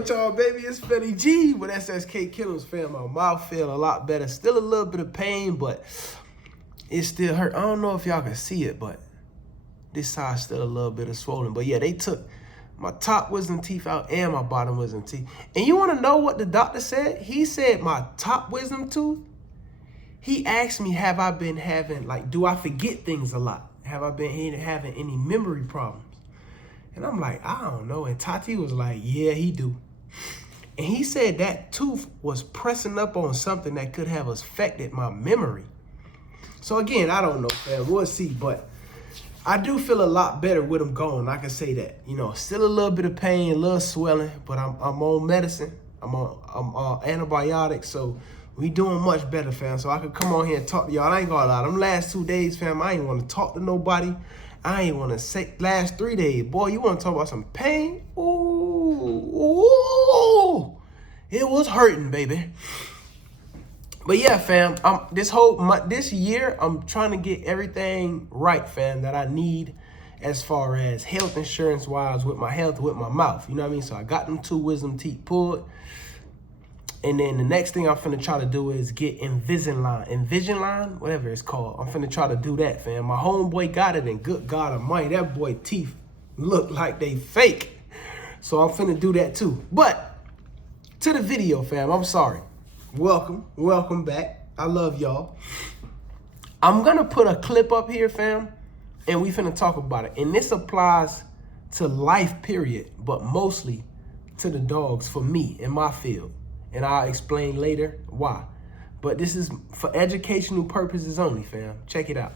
with y'all, baby? It's Fetty G with SSK Killers, fam. My mouth feel a lot better. Still a little bit of pain, but it still hurt. I don't know if y'all can see it, but this side's still a little bit of swollen. But yeah, they took my top wisdom teeth out and my bottom wisdom teeth. And you want to know what the doctor said? He said my top wisdom tooth, he asked me, have I been having, like, do I forget things a lot? Have I been having any memory problems? And I'm like, I don't know. And Tati was like, yeah, he do. And he said that tooth was pressing up on something that could have affected my memory. So again, I don't know, fam. We'll see. But I do feel a lot better with them gone. I can say that. You know, still a little bit of pain, a little swelling, but I'm on medicine. I'm on antibiotics. So we doing much better, fam. So I could come on here and talk to y'all. I ain't gonna lie. Them last 2 days, fam, I ain't want to talk to nobody. I ain't want to say last 3 days. Boy, you want to talk about some pain? Ooh. It was hurting, baby. But yeah, fam, this year, I'm trying to get everything right, fam, that I need as far as health insurance wise with my health, with my mouth. You know what I mean? So I got them 2 wisdom teeth pulled. And then the next thing I'm finna try to do is get Invisalign, whatever it's called. I'm finna try to do that, fam. My homeboy got it, and good God Almighty, that boy teeth look like they fake. So I'm finna do that too. But to the video, fam, I'm sorry. Welcome back. I love y'all. I'm gonna put a clip up here, fam, and we finna talk about it. And this applies to life, period, but mostly to the dogs for me in my field. And I'll explain later why. But this is for educational purposes only, fam. Check it out.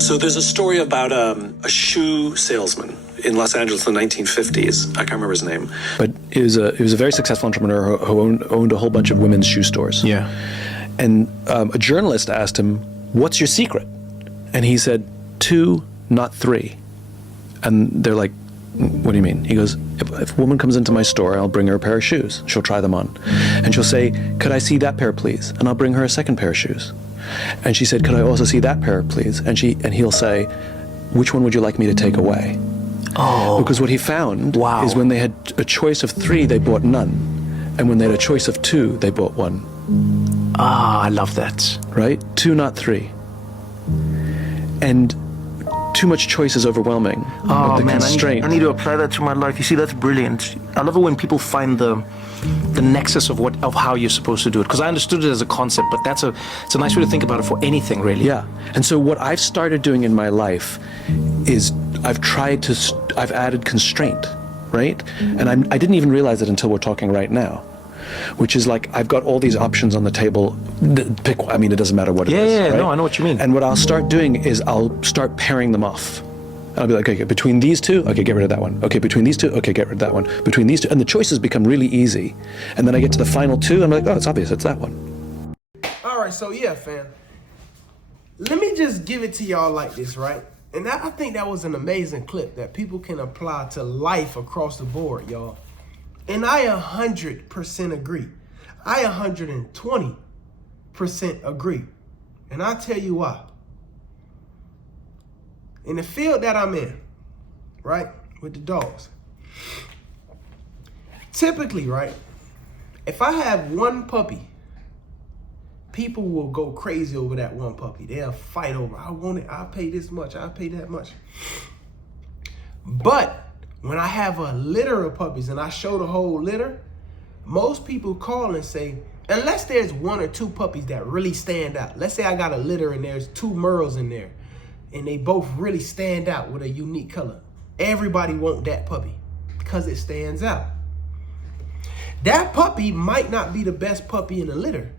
So there's a story about a shoe salesman in Los Angeles in the 1950s. I can't remember his name. But he was a very successful entrepreneur who owned a whole bunch of women's shoe stores. Yeah. And a journalist asked him, what's your secret? And he said, 2, not 3. And they're like, what do you mean? He goes, if a woman comes into my store, I'll bring her a pair of shoes. She'll try them on. And she'll say, could I see that pair, please? And I'll bring her a second pair of shoes. And she said, could I also see that pair, please? And he'll say, which one would you like me to take away? Oh. Because what he found is when they had a choice of 3, they bought none. And when they had a choice of 2, they bought 1. Ah, I love that. Right? 2, not 3. And too much choice is overwhelming. Oh man, I need to apply that to my life. You see, that's brilliant. I love it when people find the nexus of how you're supposed to do it. Because I understood it as a concept, but it's a nice way to think about it for anything, really. Yeah. And so what I've started doing in my life is I've added constraint, right? And I didn't even realize it until we're talking right now. Which is like, I've got all these options on the table. Pick, I mean, it doesn't matter what it is. Yeah, right? no, I know what you mean. And what I'll start doing is I'll start pairing them off. I'll be like, okay, between these 2, okay, get rid of that one. Okay, between these 2, okay, get rid of that one. Between these 2, and the choices become really easy. And then I get to the final 2, and I'm like, oh, it's obvious, it's that one. All right, so yeah, fam. Let me just give it to y'all like this, right? And I think that was an amazing clip that people can apply to life across the board, y'all. And I 100% agree. I 120% agree. And I'll tell you why. In the field that I'm in, right, with the dogs, typically, right, if I have 1 puppy, people will go crazy over that 1 puppy. They'll fight over, I want it, I'll pay this much, I'll pay that much. But when I have a litter of puppies and I show the whole litter, most people call and say, unless there's 1 or 2 puppies that really stand out. Let's say I got a litter and there's 2 Merles in there and they both really stand out with a unique color. Everybody want that puppy because it stands out. That puppy might not be the best puppy in the litter.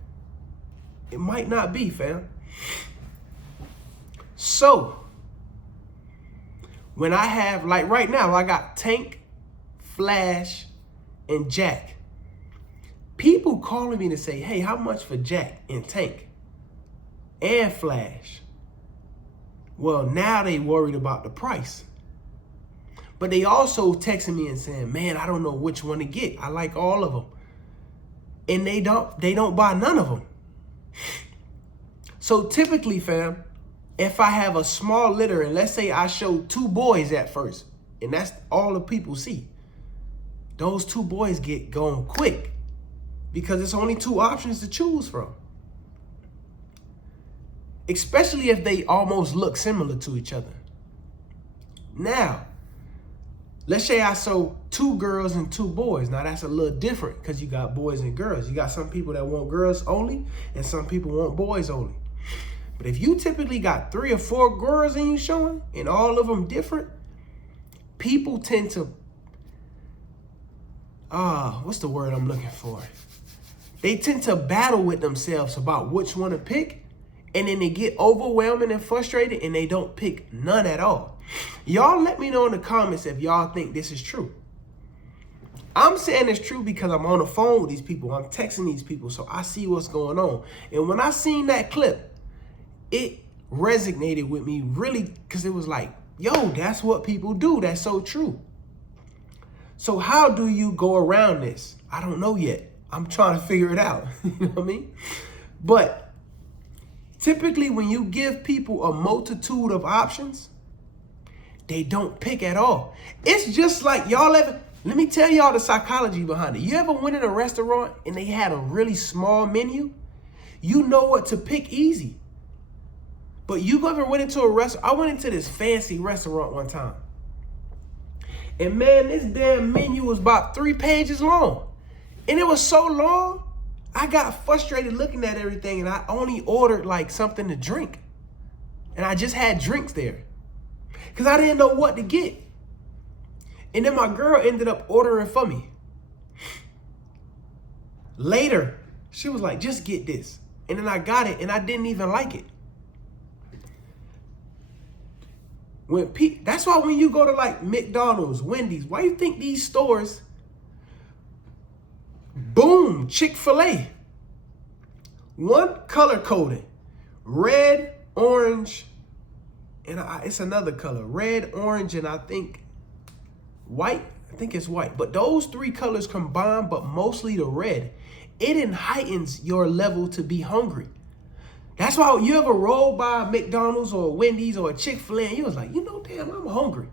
It might not be, fam. So, when I have, like right now, I got Tank, Flash, and Jack. People calling me to say, hey, how much for Jack and Tank and Flash? Well, now they worried about the price. But they also texting me and saying, man, I don't know which one to get. I like all of them. And they don't buy none of them. So typically, fam, if I have a small litter and let's say I show 2 boys at first, and that's all the people see, those 2 boys get going quick because it's only 2 options to choose from. Especially if they almost look similar to each other. Now, let's say I sold 2 girls and 2 boys. Now that's a little different because you got boys and girls. You got some people that want girls only and some people want boys only. But if you typically got 3 or 4 girls in you showing and all of them different, people tend to, what's the word I'm looking for? They tend to battle with themselves about which one to pick, and then they get overwhelming and frustrated and they don't pick none at all. Y'all let me know in the comments if y'all think this is true. I'm saying it's true because I'm on the phone with these people. I'm texting these people, so I see what's going on. And when I seen that clip, it resonated with me really because it was like, yo, that's what people do. That's so true. So how do you go around this? I don't know yet. I'm trying to figure it out. You know what I mean? But typically when you give people a multitude of options, they don't pick at all. It's just like y'all ever, let me tell y'all the psychology behind it. You ever went in a restaurant and they had a really small menu? You know what to pick easy. But you ever went into a restaurant? I went into this fancy restaurant one time. And man, this damn menu was about 3 pages long. And it was so long, I got frustrated looking at everything and I only ordered like something to drink. And I just had drinks there because I didn't know what to get. And then my girl ended up ordering for me. Later, she was like, just get this. And then I got it and I didn't even like it. That's why when you go to like McDonald's, Wendy's, why you think these stores, boom, Chick-fil-A, one color coded, red, orange, and it's another color, red, orange, and I think white. I think it's white. But those 3 colors combined, but mostly the red, it heightens your level to be hungry. That's why you ever roll by McDonald's or Wendy's or a Chick-fil-A and you was like, you know, damn, I'm hungry.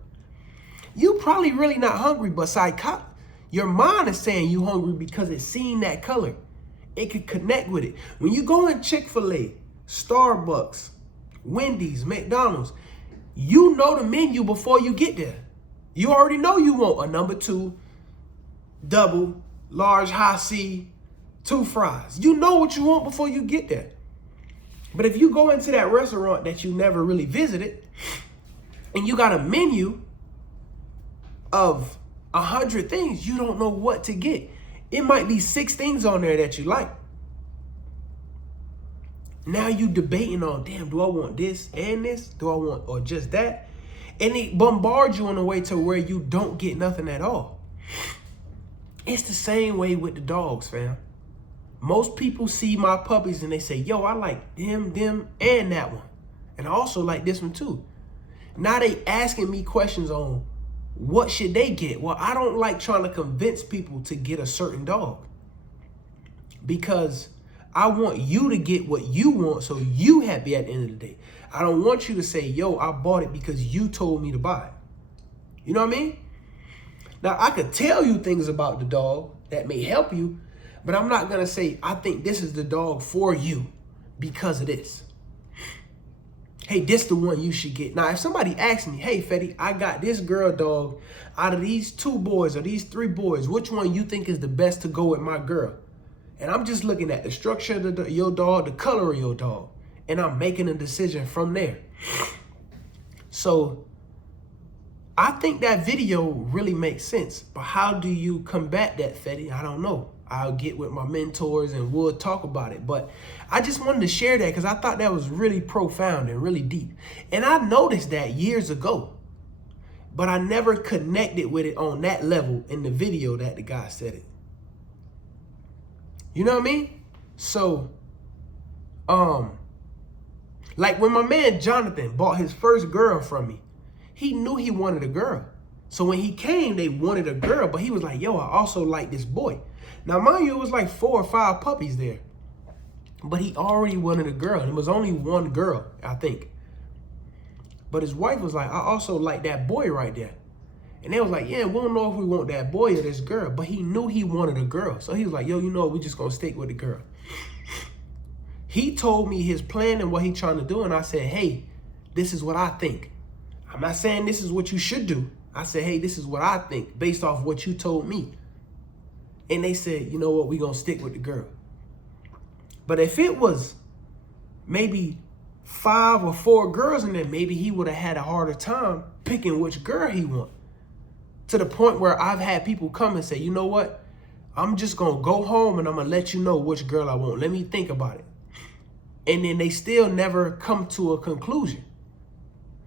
You probably really not hungry, but your mind is saying you hungry because it's seen that color. It can connect with it. When you go in Chick-fil-A, Starbucks, Wendy's, McDonald's, you know the menu before you get there. You already know you want a number 2, double, large, high C, 2 fries. You know what you want before you get there. But if you go into that restaurant that you never really visited and you got a menu of 100 things, you don't know what to get. It might be 6 things on there that you like. Now you debating on, damn, do I want this and this? Do I want, or just that? And it bombards you in a way to where you don't get nothing at all. It's the same way with the dogs, fam. Most people see my puppies and they say, yo, I like them, and that one. And I also like this one too. Now they asking me questions on what should they get? Well, I don't like trying to convince people to get a certain dog because I want you to get what you want so you happy at the end of the day. I don't want you to say, yo, I bought it because you told me to buy it. You know what I mean? Now, I could tell you things about the dog that may help you, but I'm not going to say, I think this is the dog for you because of this. Hey, this the one you should get. Now, if somebody asks me, hey, Fetty, I got this girl dog out of these 2 boys or these 3 boys, which one you think is the best to go with my girl? And I'm just looking at the structure of your dog, the color of your dog, and I'm making a decision from there. So I think that video really makes sense. But how do you combat that, Fetty? I don't know. I'll get with my mentors and we'll talk about it. But I just wanted to share that because I thought that was really profound and really deep. And I noticed that years ago, but I never connected with it on that level in the video that the guy said it. You know what I mean? So, like when my man Jonathan bought his first girl from me, he knew he wanted a girl. So when he came, they wanted a girl, but he was like, yo, I also like this boy. Now, mind you, it was like 4 or 5 puppies there, but he already wanted a girl. And it was only one girl, I think. But his wife was like, I also like that boy right there. And they was like, yeah, we don't know if we want that boy or this girl. But he knew he wanted a girl. So he was like, yo, you know, we just gonna stick with the girl. He told me his plan and what he trying to do. And I said, hey, this is what I think. I'm not saying this is what you should do. I said, hey, this is what I think based off what you told me. And they said, you know what, we gonna stick with the girl. But if it was maybe 5 or 4 girls in there, maybe he would have had a harder time picking which girl he want. To the point where I've had people come and say, you know what? I'm just going to go home and I'm going to let you know which girl I want. Let me think about it. And then they still never come to a conclusion.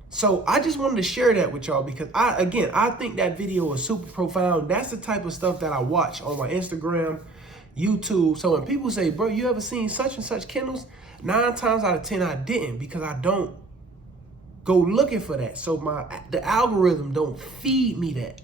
So I just wanted to share that with y'all because I think that video was super profound. That's the type of stuff that I watch on my Instagram, YouTube. So when people say, bro, you ever seen such and such Kindles? 9 times out of 10, I didn't because I don't go looking for that. So the algorithm don't feed me that.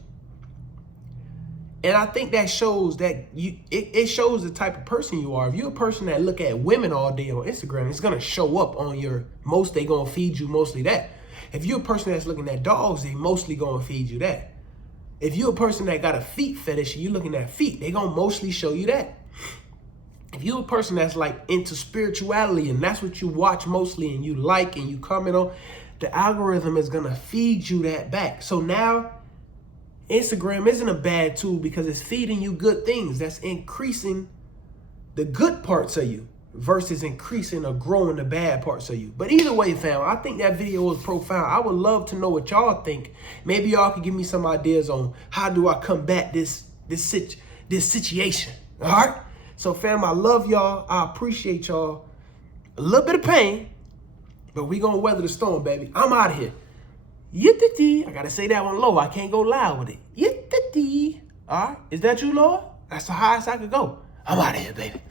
And I think that shows that it shows the type of person you are. If you're a person that look at women all day on Instagram, it's gonna show up on your they gonna feed you mostly that. If you're a person that's looking at dogs, they mostly gonna feed you that. If you're a person that got a feet fetish and you're looking at feet, they gonna mostly show you that. If you're a person that's like into spirituality and that's what you watch mostly and you like and you comment on, the algorithm is gonna feed you that back. So now Instagram isn't a bad tool because it's feeding you good things. That's increasing the good parts of you versus increasing or growing the bad parts of you. But either way, fam, I think that video was profound. I would love to know what y'all think. Maybe y'all could give me some ideas on how do I combat this situation. All right? So, fam, I love y'all. I appreciate y'all. A little bit of pain, but we gonna weather the storm, baby. I'm out of here. Yittity. I gotta say that one low. I can't go loud with it. Yittity. All right? Is that you, Lord? That's the highest I could go. I'm out of here, baby.